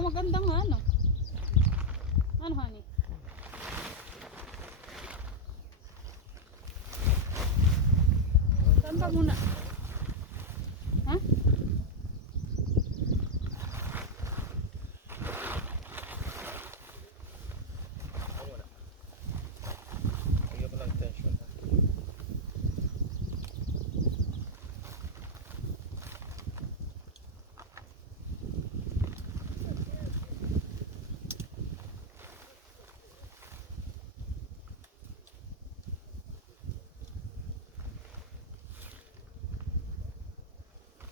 Oh, maganda nga, ano? Ano, honey? Saan ba muna? Ha? Lagyan mo lang tension.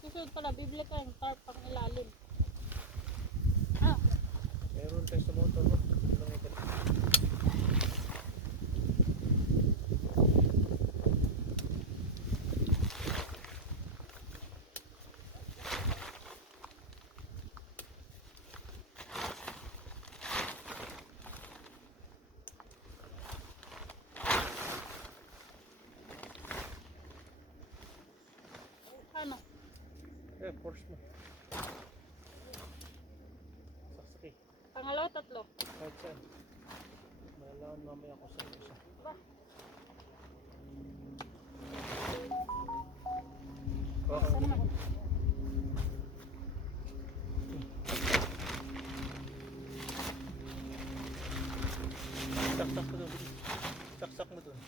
Susunod pala, bibili ka ng tarp pang ilalim. Ah, Meron tayo sa motor mo. Ilang ito. ano? Force mo. Saksaki. Pangalawa, tatlo. Kahit saan. Malalaman mamaya ko sa isa. Ba? Saan naman? Saksak mo doon. Saksak mo doon.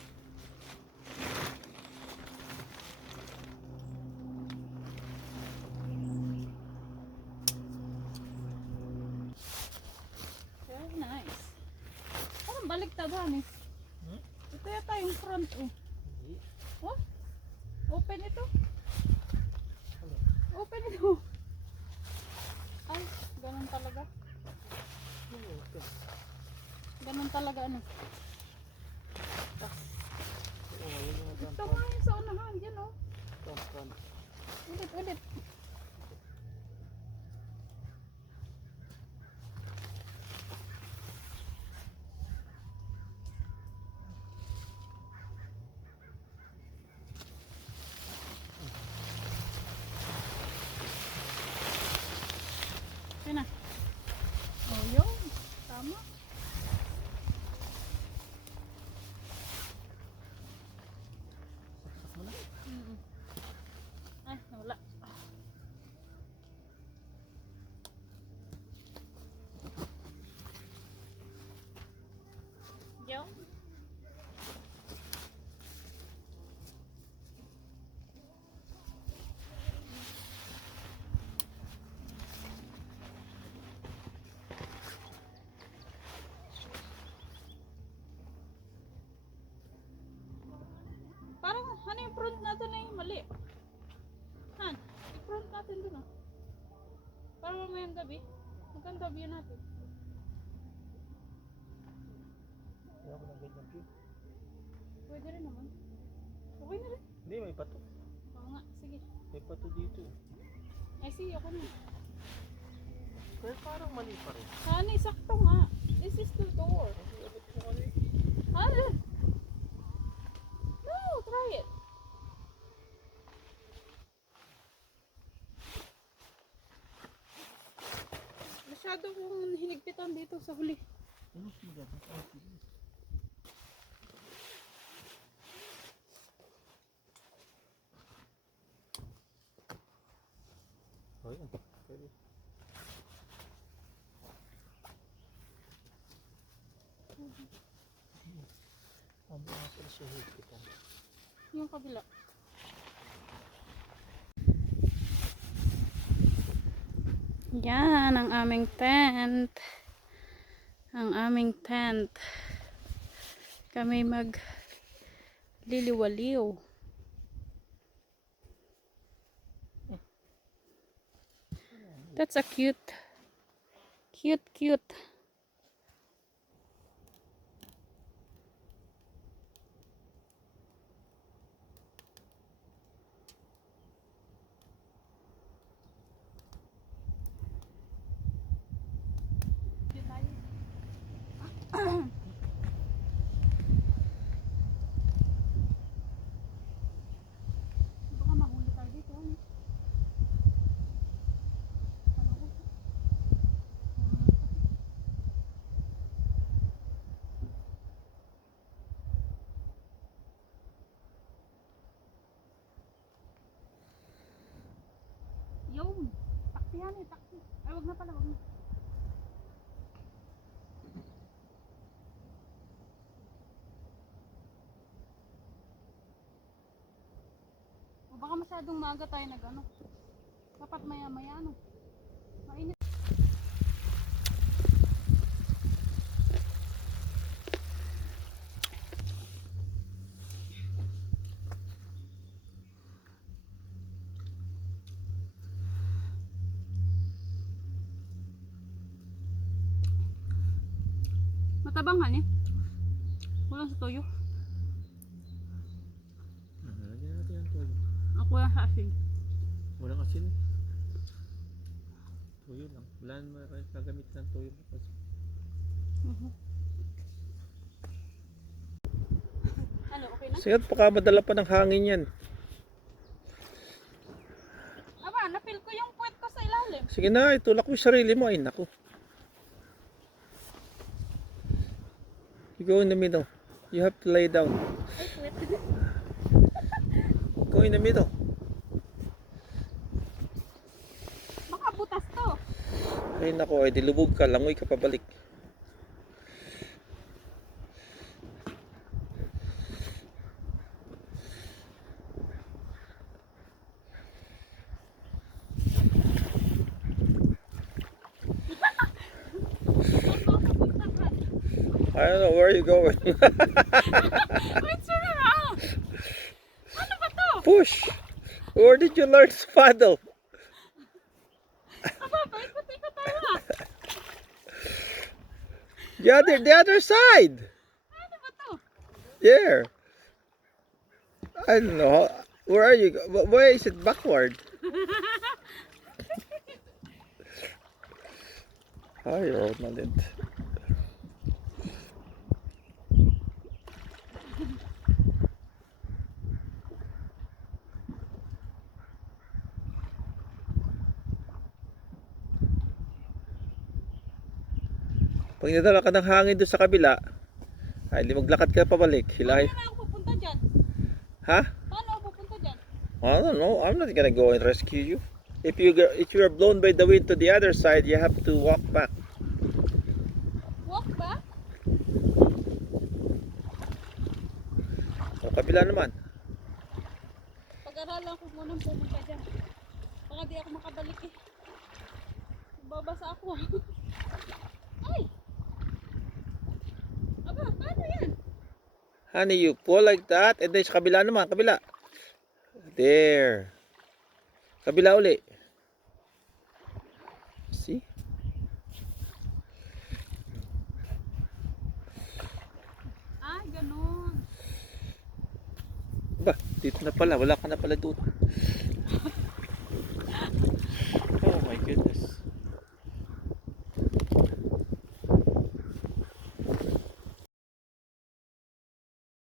Very nice. Parang baliktad, honey. Hmm? Ito yata yung front, oh. Hindi. Oh? Open ito. Ano? Open ito. Ay, ganun talaga. Okay. Ganun talaga, ano. Oo, yun yung Ito nga yung sa unahan, yan, oh. front. Ulit, ulit. Yan na. Oh, yun. Tama. Saksak mo na. Ay, wala. Yo. Parang, ano yung front natin na yung mali? Han, yung front natin dun, ah. Para mamayang gabi. Maganda view natin. Kaya ko ng ganyan view. Pwede rin naman. Okay na rin. Hindi, may pato. Oo nga, sige. May pato dito. Ay, sige, ako na. Pero parang mali pa rin. Honey, sakto nga. This is the door. Abot mo kami. Ano? No, try it. Masyado kong hinigpitan dito sa huli. Ano maganda? Oh, yan. Pwede. Ano nga pala siya higpitan? Yung kabila. Yan ang aming tent. Ang aming tent. Kami magliliwaliw. That's a cute baka mahuli tayo dito. Ano ko? honey, taxi. Ay, wag na pala, wag na. O baka masyadong maaga tayo nag-ano. Dapat maya-maya, ano. Mainit. Matabang han eh. Kulang sa toyo. Lagyan natin ang tuyo. Ako yung asin. Walang asin. Tuyo lang. Wala naman kagamit ng tuyo. Ano, okay na? Sige, baka madala pa ng hangin yan. Aba, napil ko yung puwet ko sa ilalim. Sige na, itulak mo yung sarili mo. Ay, naku. You go in the middle. You have to lay down. Ay, puwet. Go in the middle. Baka butas to. Ay, naku. Ay, dilubog ka. Langoy ka pabalik. I don't know where you going. Wait, turn around. Ano ba to? Push. Where did you learn to paddle? Aba, paikot-ikot tayo ah. The other side. Ano ba to? There. I don't know. Where are you? Why is it backward? Ay, Ronald. Pag nadala ka ng hangin doon sa kabila, ay di maglakad ka pabalik. Hilahin. Paano na ako pupunta dyan? Ha? Paano ako pupunta dyan? I don't know. I'm not gonna go and rescue you. If you are blown by the wind to the other side, you have to walk back. Walk back? O kabila naman. Pag-aralan ko munang pumunta dyan. Baka di ako makabalik eh. Babasa ako. Ay! Aba, paano yan? Honey, you pull like that, and then sa kabila naman, kabila. There. Kabila uli. See? Ay, ganun. Ba, dito na pala. Wala ka na pala doon.